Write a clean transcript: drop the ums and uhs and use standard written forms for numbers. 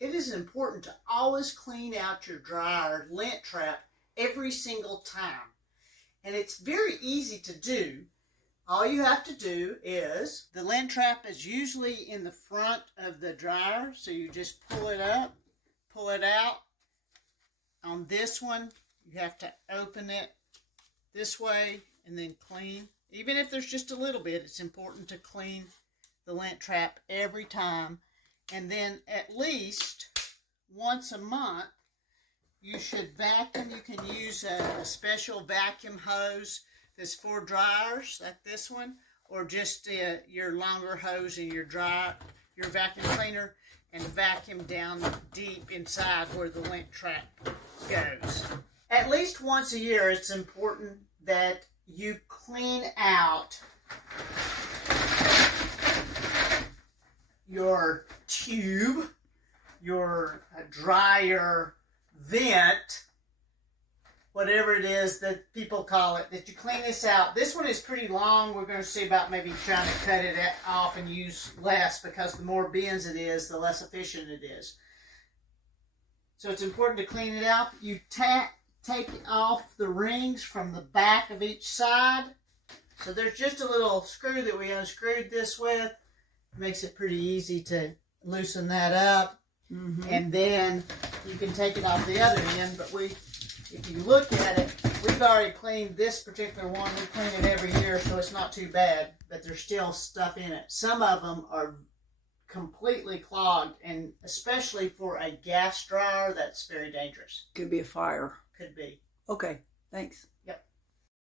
it is important to always clean out your dryer lint trap every single time. And it's very easy to do. All you have to do is, the lint trap is usually in the front of the dryer, so you just pull it up, pull it out. On this one, you have to open it this way and then clean. Even if there's just a little bit, it's important to clean the lint trap every time. And then at least once a month, you should vacuum. You can use a special vacuum hose that's for dryers, like this one, or just your longer hose in your vacuum cleaner, and vacuum down deep inside where the lint trap goes. At least once a year, it's important that you clean out your tube, your dryer vent, whatever it is that people call it, that you clean this out. This one is pretty long. We're going to see about maybe trying to cut it off and use less, because the more bends it is, the less efficient it is. So it's important to clean it out. You take off the rings from the back of each side. So there's just a little screw that we unscrewed this with. It makes it pretty easy to loosen that up. And then you can take it off the other end, but if you look at it, we've already cleaned this particular one. We clean it every year, so it's not too bad, but there's still stuff in it. Some of them are completely clogged, and especially for a gas dryer, that's very dangerous. Could be a fire. Could be. Okay, thanks.